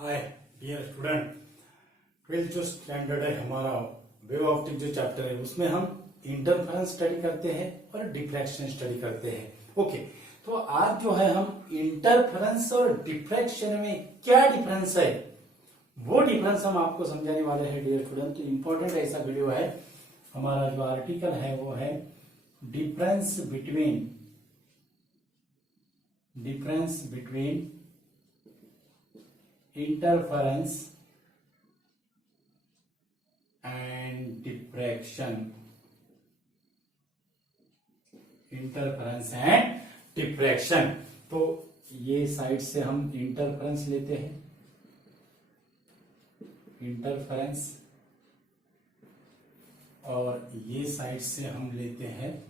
Hi dear student, twelfth जो standard है हमारा वेव ऑप्टिक जो चैप्टर है उसमें हम इंटरफेरेंस स्टडी करते हैं और डिफ्रैक्शन स्टडी करते हैं। ओके, तो आज जो है हम इंटरफेरेंस और डिफ्रैक्शन में क्या डिफरेंस है वो डिफरेंस हम आपको समझाने वाले हैं डियर स्टूडेंट। तो इंपॉर्टेंट ऐसा वीडियो है, हमारा जो आर्टिकल है वो है difference between interference and diffraction. Interference and diffraction, तो ये साइड से हम इंटरफेरेंस लेते हैं, इंटरफेरेंस, और ये साइड से हम लेते हैं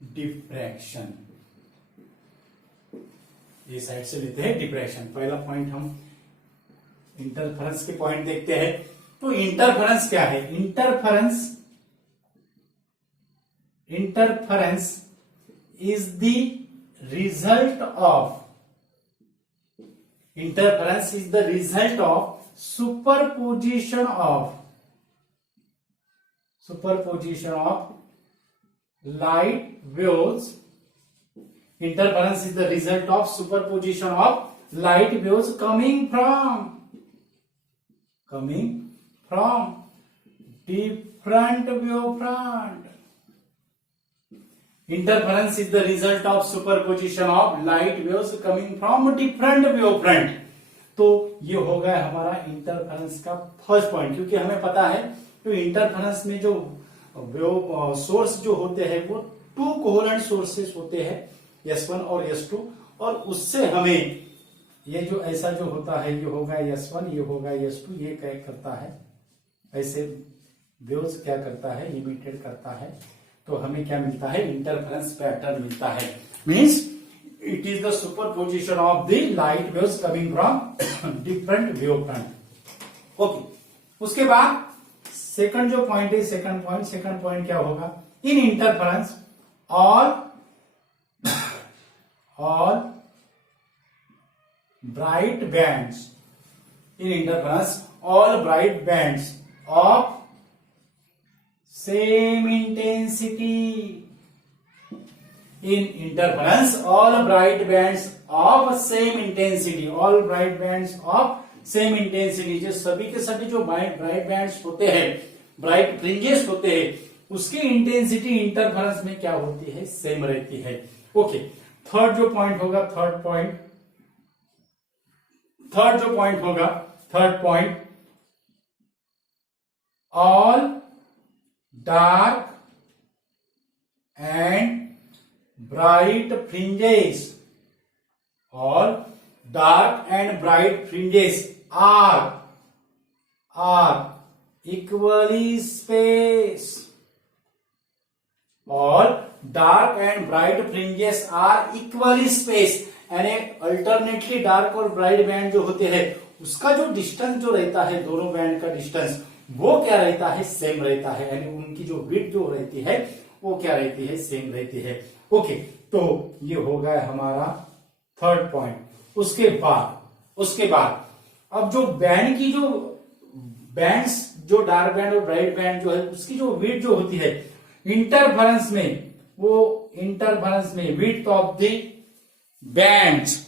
डिफ्रैक्शन। ये साइड से लेते हैं डिफ्रैक्शन। पहला पॉइंट हम इंटरफेरेंस के पॉइंट देखते हैं। तो इंटरफेरेंस क्या है? Interference is the result of superposition of light waves. Interference is the result of superposition of light waves coming from different wavefront. Interference is the result of superposition of light waves coming from different wavefront. तो ये हो गया हमारा interference का first point, क्योंकि हमें पता है तो इंटरफेरेंस में जो सोर्स जो होते हैं वो टू कोहेरेंट सोर्सेस होते हैं, S1 और S2, और उससे हमें ये जो ऐसा जो होता है ये होगा S1, ये होगा S2, ये क्या करता है, ऐसे वेव्स क्या करता है, इमिटेट करता है, तो हमें क्या मिलता है, इंटरफेरेंस पैटर्न मिलता है। Means it is the superposition of the light waves coming from different wavefront. Okay, उसके बाद सेकंड जो पॉइंट है, सेकंड पॉइंट क्या होगा, इन interference all bright bands, in interference all bright bands of same intensity. In interference all bright bands of same intensity, all bright bands of same intensity, जो सभी के सभी जो ब्राइट बैंड्स होते हैं, ब्राइट फ्रिंजेस होते हैं, उसकी इंटेंसिटी इंटरफेरेंस में क्या होती है, सेम रहती है। ओके, थर्ड जो पॉइंट होगा, third point all dark and bright fringes are equally spaced. All dark and bright fringes are equally spaced. यानी अल्टरनेटली डार्क और ब्राइट बैंड जो होते हैं उसका जो डिस्टेंस जो रहता है, दोनों बैंड का डिस्टेंस, वो क्या रहता है, सेम रहता है। यानी उनकी जो विड्थ जो रहती है वो क्या रहती है, सेम रहती है। ओके, तो ये हो गया हमारा थर्ड पॉइंट। उसके बाद अब जो बैंड की जो बैंड्स, जो डार्क बैंड और ब्राइट बैंड जो है उसकी जो विड्थ जो होती है इंटरफेरेंस में विड्थ ऑफ द बैंड्स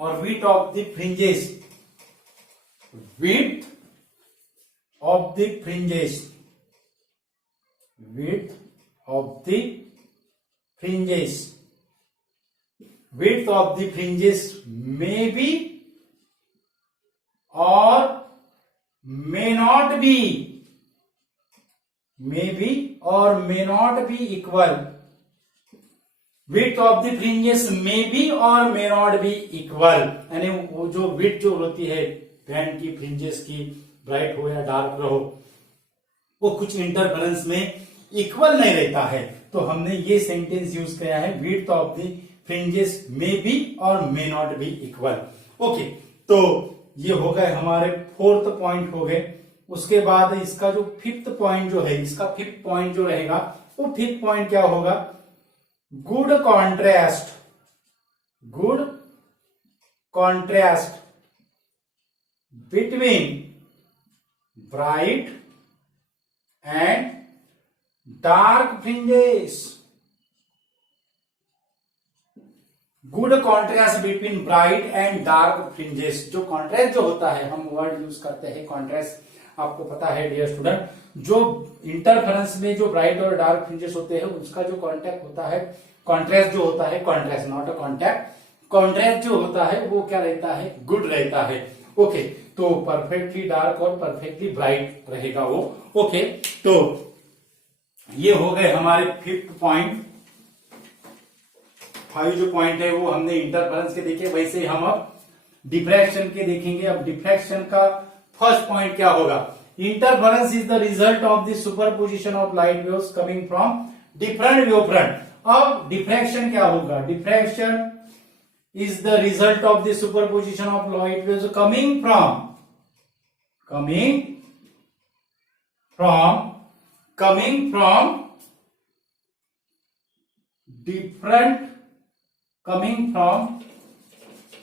और width of the fringes, width of the fringes may be or may not be equal. Width of the fringes may be or may not be equal. यानी वो जो width जो होती है band की, fringes की, bright हो या डार्क रहो, वो कुछ इंटरफेरेंस में इक्वल नहीं रहता है। तो हमने ये सेंटेंस यूज किया है, width of the fringes may be और may not be equal. Okay, तो ये हो गए हमारे फोर्थ पॉइंट हो गए। उसके बाद इसका जो फिफ्थ पॉइंट जो है, इसका फिफ्थ पॉइंट जो रहेगा वो फिफ्थ पॉइंट क्या होगा, good contrast between bright and dark fringes. Good contrast between bright and dark fringes. जो कॉन्ट्रास्ट जो होता है, हम वर्ड यूज करते हैं कॉन्ट्रास्ट, आपको पता है डियर स्टूडेंट, जो इंटरफेरेंस में जो ब्राइट और डार्क फ्रिंजेस होते हैं उसका जो कॉन्टैक्ट होता है, कॉन्ट्रास्ट जो होता है, contrast not a contact, contrast जो होता है वो क्या रहता है, गुड रहता है। ओके, तो परफेक्टली डार्क और परफेक्टली ब्राइट रहेगा वो। ओके, तो ये हो गए हमारे 5th पॉइंट। 5 जो पॉइंट है वो हमने इंटरफेरेंस के देखे, वैसे हम अब डिफ्रैक्शन के देखेंगे। अब डिफ्रैक्शन का फर्स्ट पॉइंट क्या होगा? Interference is the result of the superposition of light waves coming from different wavefront. अब डिफ्रैक्शन क्या होगा? Diffraction is the result of the superposition of light waves coming from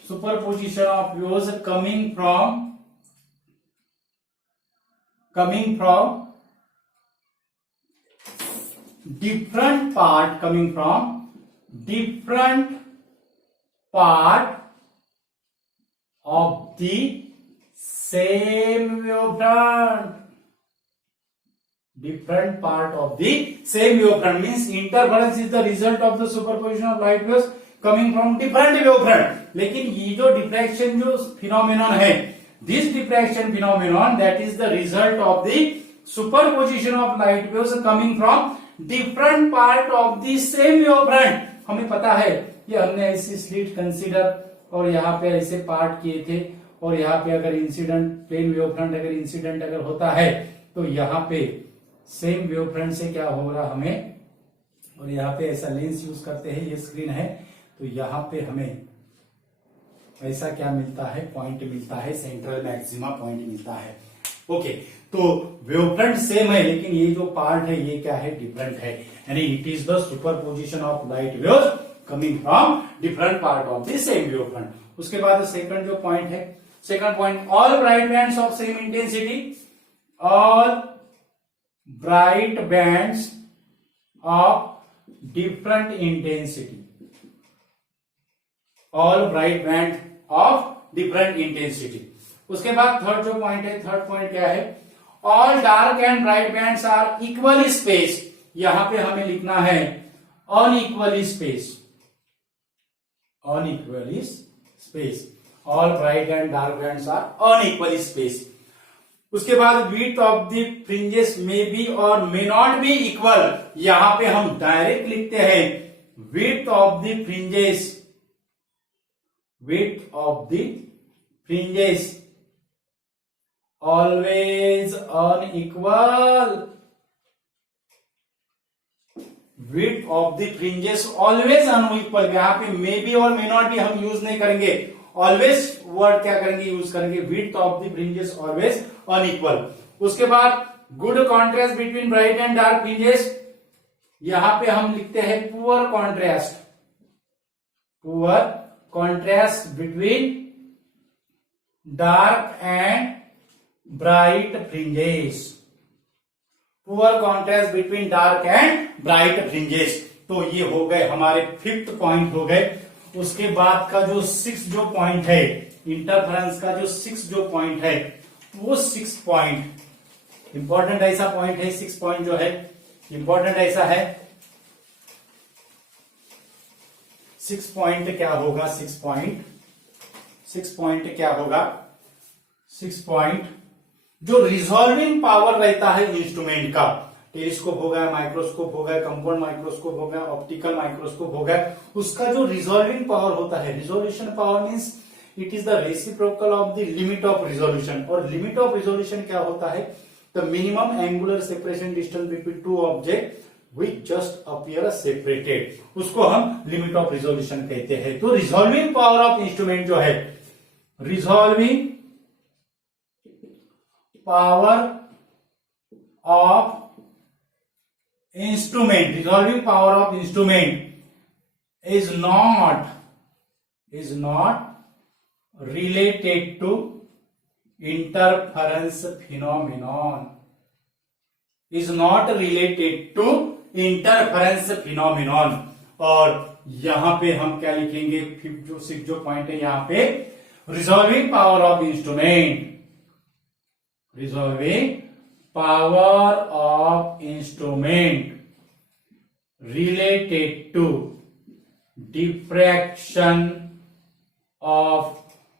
superposition of waves coming from different part of the same wavefront. Different part of the same wavefront means interference is the result of the superposition of light waves coming from different wavefront. लेकिन ये जो diffraction जो phenomenon है, this diffraction phenomenon that is the result of the superposition of light waves coming from different part of the same wavefront. हमें पता है ये हमने ऐसी स्लिट कंसीडर और यहाँ पे ऐसे पार्ट किए थे, और यहाँ पे अगर इंसिडेंट प्लेन वेवफ्रंट अगर इंसिडेंट अगर होता है तो यहाँ पे सेम वेवफ्रंट से क्या हो रहा हमें, और यहाँ पे ऐसा लेंस यूज करते हैं, ये स्क्रीन है, तो यहाँ पे हमें ऐसा क्या मिलता है, पॉइंट मिलता है, सेंट्रल मैक्सिमा पॉइंट मिलता है। ओके, तो वेवफ्रंट सेम है लेकिन ये जो पार्ट है ये क्या है, डिफरेंट है, यानी it is the superposition of light waves coming from different part of the same wavefront. उसके बाद सेकंड जो पॉइंट है, second point, all bright bands of same intensity, all bright bands of different intensity, all bright band of different intensity. उसके बाद third जो point है, third point क्या है, all dark and bright bands are equally space. यहां पे हमें लिखना है unequally space, unequally space, all bright and dark bands are unequally space. उसके बाद width of the fringes may be or may not be equal, यहां पे हम डायरेक्ट लिखते हैं width of the fringes always unequal, width of the fringes always unequal। यहाँ पे मे be और मे नॉट भी हम यूज नहीं करेंगे, ऑलवेज वर्ड क्या करेंगे, यूज करेंगे, width of the fringes always unequal। उसके बाद good contrast between bright and dark fringes, यहाँ पे हम लिखते हैं poor contrast between dark and bright fringes, poor contrast between dark and bright fringes. तो ये हो गए हमारे 5th पॉइंट हो गए। उसके बाद का जो 6th जो पॉइंट है, इंटरफेरेंस का जो 6th जो पॉइंट है, वो 6th पॉइंट इंपॉर्टेंट ऐसा पॉइंट है, 6th पॉइंट जो है इंपॉर्टेंट ऐसा है। 6th पॉइंट क्या होगा, 6th पॉइंट क्या होगा, 6th पॉइंट जो रिजॉल्विंग पावर रहता है इंस्ट्रूमेंट का, टेलीस्कोप हो गया, माइक्रोस्कोप हो गया, कंपाउंड माइक्रोस्कोप हो गया, ऑप्टिकल माइक्रोस्कोप हो गया, उसका जो रिजॉल्विंग पावर होता है, resolution power means it is the reciprocal of the limit of resolution. और लिमिट ऑफ रिजोल्यूशन क्या होता है, the minimum angular separation distance between two object which just appear separated, उसको हम लिमिट ऑफ रिजोल्यूशन कहते हैं। तो रिजॉल्विंग पावर ऑफ इंस्ट्रूमेंट जो है, resolving power of instrument, resolving power of instrument is not related to interference phenomenon is not related to interference phenomenon. और यहां पे हम क्या लिखेंगे, जो पॉइंट है यहां पे, resolving power of instrument, resolving power of instrument related to diffraction of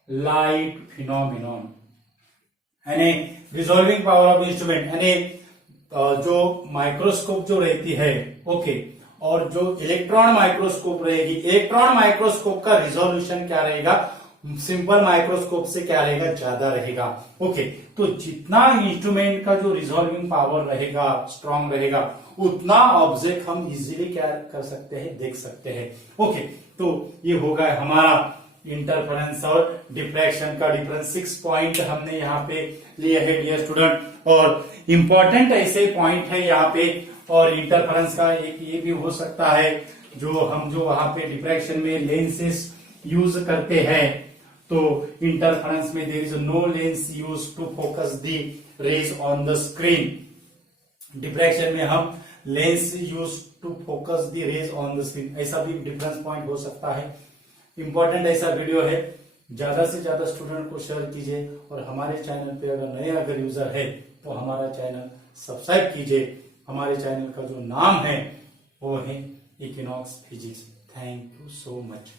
light phenomenon। यानी रिजॉल्विंग पावर ऑफ इंस्ट्रूमेंट यानी जो माइक्रोस्कोप जो रहती है, ओके, और जो इलेक्ट्रॉन माइक्रोस्कोप रहेगी, इलेक्ट्रॉन माइक्रोस्कोप का रिजोल्यूशन क्या रहेगा, सिंपल माइक्रोस्कोप से क्या रहेगा, ज्यादा रहेगा। ओके, तो जितना इंस्ट्रूमेंट का जो रिजॉल्विंग पावर रहेगा, स्ट्रांग रहेगा, उतना ऑब्जेक्ट हम इजीली क्या कर सकते हैं, देख सकते हैं। ओके, तो ये होगा हमारा इंटरफेरेंस और डिफ्रैक्शन का डिफरेंस। 6 पॉइंट हमने यहाँ पे लिए है डियर स्टूडेंट, और इम्पोर्टेंट ऐसे पॉइंट है यहाँ पे। और इंटरफेरेंस का एक ये भी हो सकता है, जो हम जो वहां पे डिफ्रैक्शन में लेंसेस यूज करते हैं, तो इंटरफेरेंस में there is no lens use to focus the rays on the screen. Diffraction में हम lens use to focus the rays on the screen, ऐसा भी डिफरेंस पॉइंट हो सकता है। इंपॉर्टेंट ऐसा वीडियो है, ज्यादा से ज्यादा स्टूडेंट को शेयर कीजिए, और हमारे चैनल पे अगर यूजर है तो हमारा चैनल सब्सक्राइब कीजिए। हमारे चैनल का जो नाम है वो है equinox physics. Thank you so much.